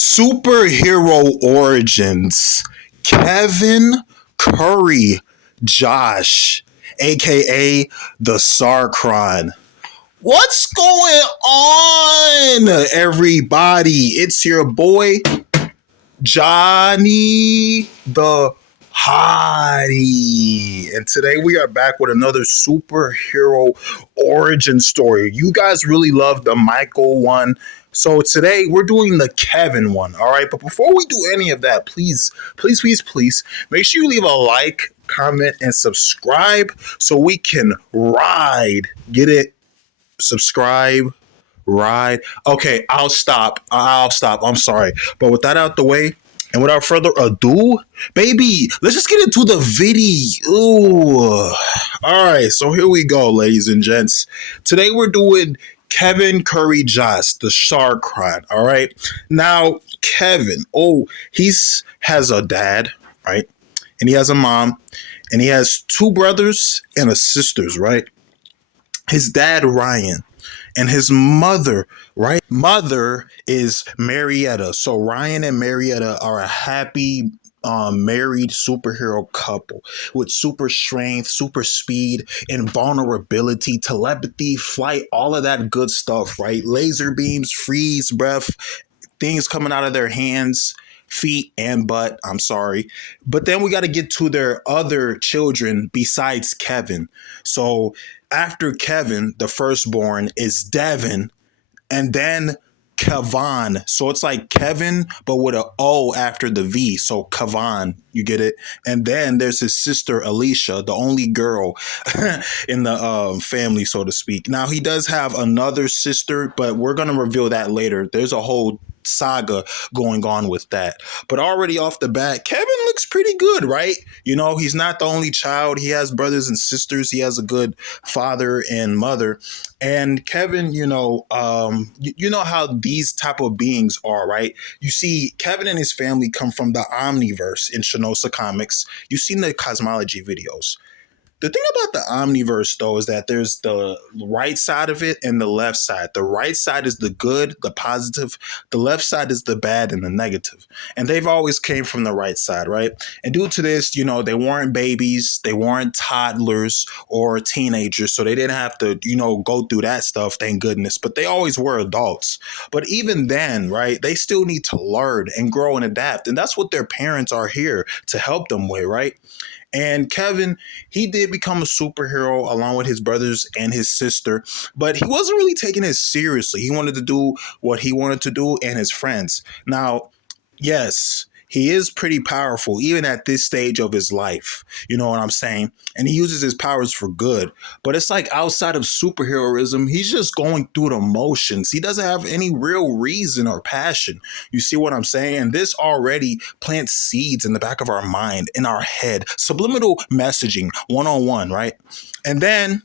Superhero origins. Kevin Curry Josh, aka the Sarcron. What's going on, everybody? It's your boy, Johnny the Hottie. And today we are back with another superhero origin story. You guys really love the Michael one. So today we're doing the Kevin one. All right. But before we do any of that, please, make sure you leave a like, comment, and subscribe so we can ride. Get it? Subscribe, ride. Okay, I'll stop. I'm sorry. But with that out the way, and without further ado, baby, let's just get into the video. Ooh. All right, so here we go, ladies and gents. Today we're doing Kevin Curry Joss, the Sarcron. All right. Now, Kevin, he's has a dad, right? And he has a mom, and he has two brothers and a sisters, right? His dad, Ryan, and his mother, right? Mother is Marietta. So Ryan and Marietta are a happy married superhero couple with super strength, super speed, invulnerability, telepathy, flight, all of that good stuff, right? Laser beams, freeze, breath, things coming out of their hands, feet, and butt. I'm sorry. But then we got to get to their other children besides Kevin. So after Kevin, the firstborn is Devin, and then Kavan. So it's like Kevin, but with an O after the V. So Kavan, you get it? And then there's his sister, Alicia, the only girl in the family, so to speak. Now, he does have another sister, but we're going to reveal that later. There's a whole saga going on with that. But already off the bat, Kevin looks pretty good, right? You know, he's not the only child. He has brothers and sisters. He has a good father and mother. And Kevin, you know how these type of beings are, right? You see, Kevin and his family come from the Omniverse in Chanosa Comics. You've seen the cosmology videos. The thing about the Omniverse, though, is that there's the right side of it and the left side. The right side is the good, the positive. The left side is the bad and the negative. And they've always came from the right side, right? And due to this, you know, they weren't babies, they weren't toddlers or teenagers, so they didn't have to, you know, go through that stuff, thank goodness. But they always were adults. But even then, right, they still need to learn and grow and adapt. And that's what their parents are here to help them with, right? And Kevin, he did become a superhero along with his brothers and his sister, but he wasn't really taking it seriously. He wanted to do what he wanted to do and his friends. Now, yes, he is pretty powerful, even at this stage of his life. You know what I'm saying? And he uses his powers for good. But it's like outside of superheroism, he's just going through the motions. He doesn't have any real reason or passion. You see what I'm saying? And this already plants seeds in the back of our mind, in our head. Subliminal messaging, one-on-one, right? And then,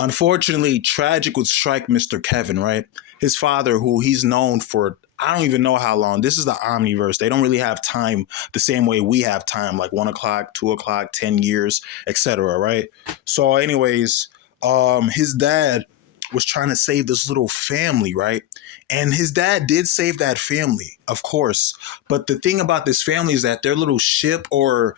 unfortunately, tragic would strike Mr. Kevin, right? His father, who he's known for, I don't even know how long. This is the Omniverse. They don't really have time the same way we have time, like 1 o'clock, 2 o'clock, 10 years, etc. Right? So, anyways, his dad was trying to save this little family, right? And his dad did save that family, of course. But the thing about this family is that their little ship or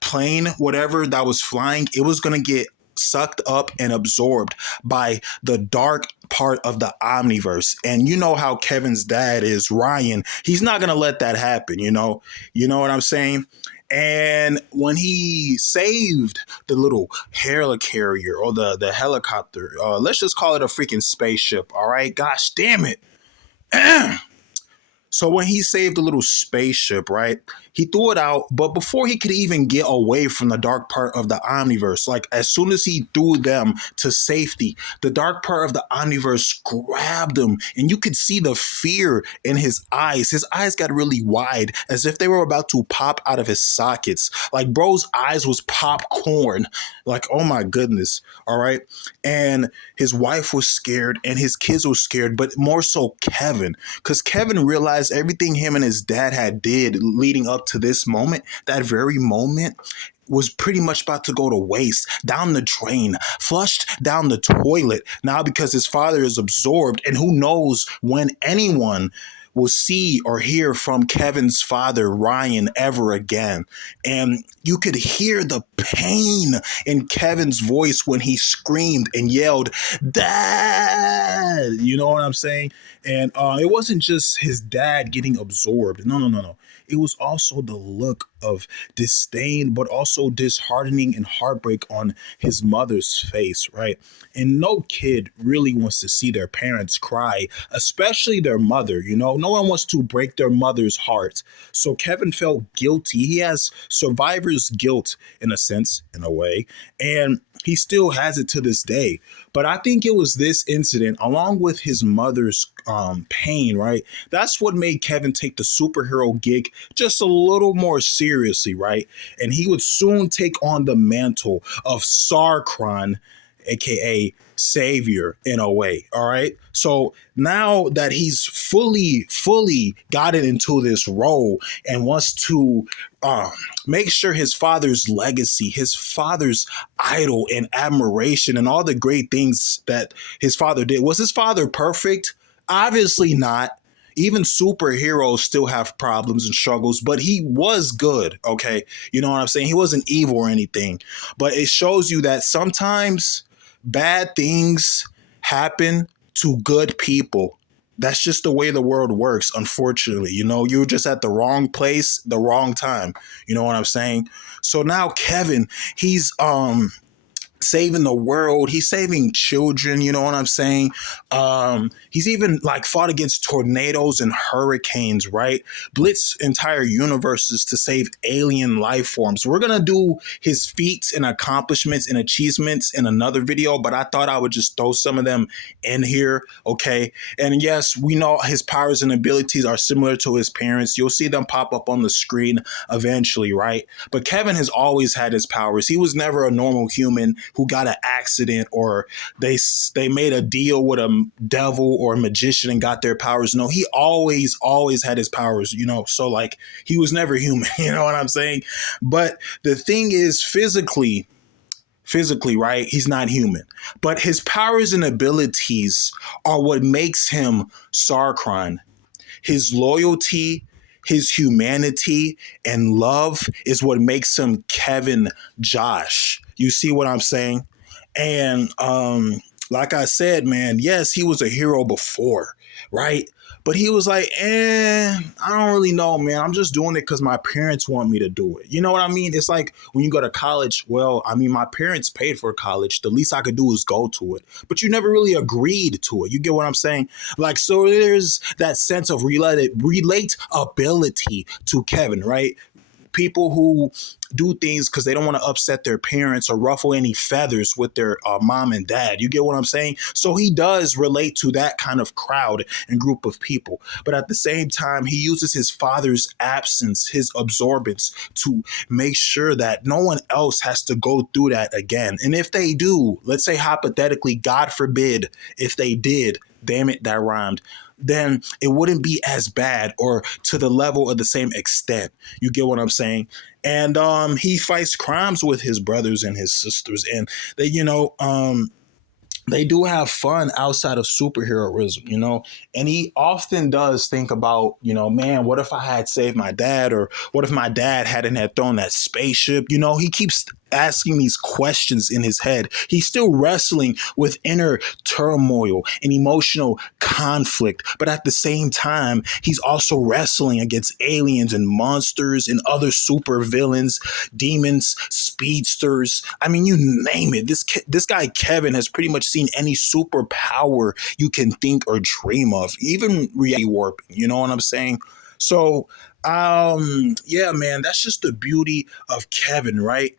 plane, whatever that was flying, it was going to get sucked up and absorbed by the dark part of the Omniverse. And you know how Kevin's dad is, Ryan. He's not going to let that happen, you know? You know what I'm saying? And when he saved the little helicarrier or the helicopter, let's just call it a freaking spaceship, all right? Gosh damn it. So when he saved the little spaceship, right, he threw it out. But before he could even get away from the dark part of the Omniverse, like as soon as he threw them to safety, the dark part of the Omniverse grabbed him. And you could see the fear in his eyes. His eyes got really wide as if they were about to pop out of his sockets. Like bro's eyes was popcorn. Like, oh my goodness. All right. And his wife was scared and his kids were scared, but more so Kevin, because Kevin realized everything him and his dad had did leading up to this moment, that very moment was pretty much about to go to waste, down the drain, flushed down the toilet now because his father is absorbed, and who knows when anyone will see or hear from Kevin's father, Ryan, ever again. And you could hear the pain in Kevin's voice when he screamed and yelled, "Dad!" You know what I'm saying? And it wasn't just his dad getting absorbed. No, no, no, no. It was also the look of disdain, but also disheartening and heartbreak on his mother's face, right? And no kid really wants to see their parents cry, especially their mother. You know, no one wants to break their mother's heart. So Kevin felt guilty. He has survivor's guilt in a sense, in a way, and he still has it to this day. But I think it was this incident, along with his mother's pain, right? That's what made Kevin take the superhero gig just a little more seriously, right? And he would soon take on the mantle of Sarcron, aka savior, in a way. All right, so now that he's fully gotten into this role and wants to um, make sure his father's legacy, his father's idol and admiration, and all the great things that his father did. Was his father perfect? Obviously not. Even superheroes still have problems and struggles, but he was good. Okay, you know what I'm saying? He wasn't evil or anything, but it shows you that sometimes bad things happen to good people. That's just the way the world works, unfortunately. You know, you're just at the wrong place, the wrong time. You know what I'm saying? So now Kevin, he's saving the world, he's saving children, you know what I'm saying? He's even like fought against tornadoes and hurricanes, right? Blitz entire universes to save alien life forms. We're gonna do his feats and accomplishments and achievements in another video, but I thought I would just throw some of them in here. Okay, and yes, we know his powers and abilities are similar to his parents. You'll see them pop up on the screen eventually, right? But Kevin has always had his powers. He was never a normal human who got an accident, or they made a deal with a devil or a magician and got their powers. No, he always had his powers, you know. So like he was never human, you know what I'm saying? But the thing is, physically, right? He's not human. But his powers and abilities are what makes him Sarcron. His loyalty, his humanity, and love is what makes him Kevin Josh. You see what I'm saying? And like I said, man, yes, he was a hero before, right? But he was like, I don't really know, man. I'm just doing it because my parents want me to do it. You know what I mean? It's like when you go to college, well, I mean, my parents paid for college. The least I could do is go to it. But you never really agreed to it. You get what I'm saying? Like, so there's that sense of relatability to Kevin, right? People who do things because they don't want to upset their parents or ruffle any feathers with their mom and dad. You get what I'm saying? So he does relate to that kind of crowd and group of people. But at the same time, he uses his father's absence, his absorbance, to make sure that no one else has to go through that again. And if they do, let's say hypothetically, God forbid, if they did, damn it, that rhymed, then it wouldn't be as bad or to the level of the same extent. You get what I'm saying? And he fights crimes with his brothers and his sisters, and they, they do have fun outside of superheroism, you know, and he often does think about, man, what if I had saved my dad, or what if my dad hadn't had thrown that spaceship? You know, he keeps asking these questions in his head. He's still wrestling with inner turmoil and emotional conflict, but at the same time, he's also wrestling against aliens and monsters and other super villains, demons, speedsters. I mean, you name it. This guy Kevin has pretty much seen any superpower you can think or dream of, even reality warping. You know what I'm saying? So, yeah, man, that's just the beauty of Kevin, right?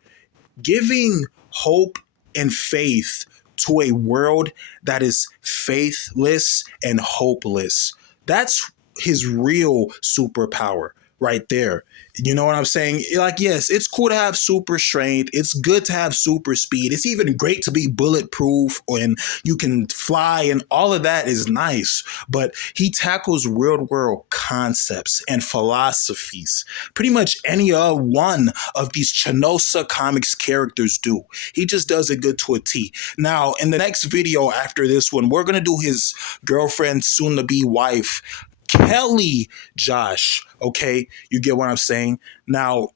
Giving hope and faith to a world that is faithless and hopeless. That's his real superpower right there. You know what I'm saying? Like, yes, it's cool to have super strength. It's good to have super speed. It's even great to be bulletproof and you can fly, and all of that is nice. But he tackles real world concepts and philosophies. Pretty much any one of these Chanosa Comics characters do. He just does it good to a T. Now, in the next video after this one, we're going to do his girlfriend, soon to be wife, Kelly Josh. Okay, you get what I'm saying? Now,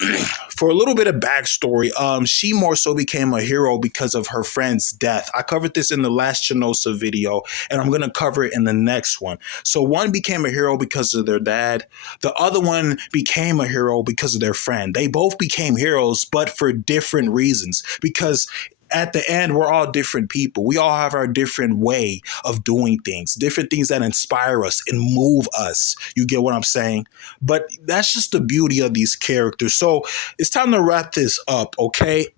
for a little bit of backstory, she more so became a hero because of her friend's death. I covered this in the last Chanosa video, and I'm gonna cover it in the next one. So one became a hero because of their dad. The other one became a hero because of their friend. They both became heroes, but for different reasons. Because at the end, we're all different people. We all have our different way of doing things, different things that inspire us and move us. You get what I'm saying? But that's just the beauty of these characters. So it's time to wrap this up, okay?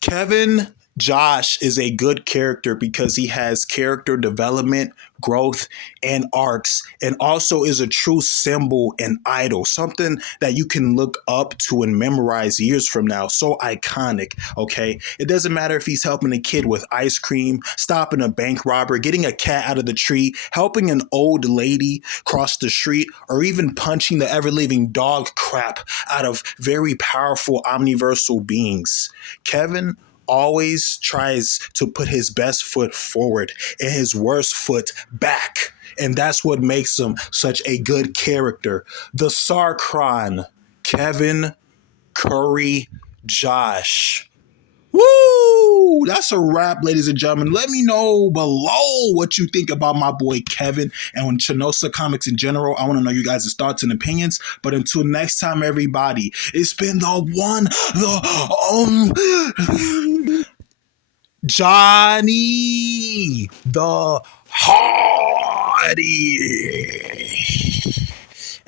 Kevin Josh is a good character because he has character development, growth, and arcs, and also is a true symbol and idol, something that you can look up to and memorize years from now. So iconic, okay? It doesn't matter if he's helping a kid with ice cream, stopping a bank robber, getting a cat out of the tree, helping an old lady cross the street, or even punching the ever living dog crap out of very powerful omniversal beings. Kevin always tries to put his best foot forward and his worst foot back. And that's what makes him such a good character. The Sarcron, Kevin Curry Josh. Woo! That's a wrap, ladies and gentlemen. Let me know below what you think about my boy Kevin and when Chanosa Comics in general. I want to know you guys' thoughts and opinions. But until next time, everybody, it's been the one, Johnny the Hardy.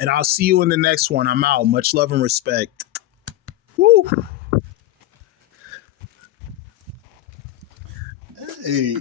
And I'll see you in the next one. I'm out. Much love and respect. Woo! Hey.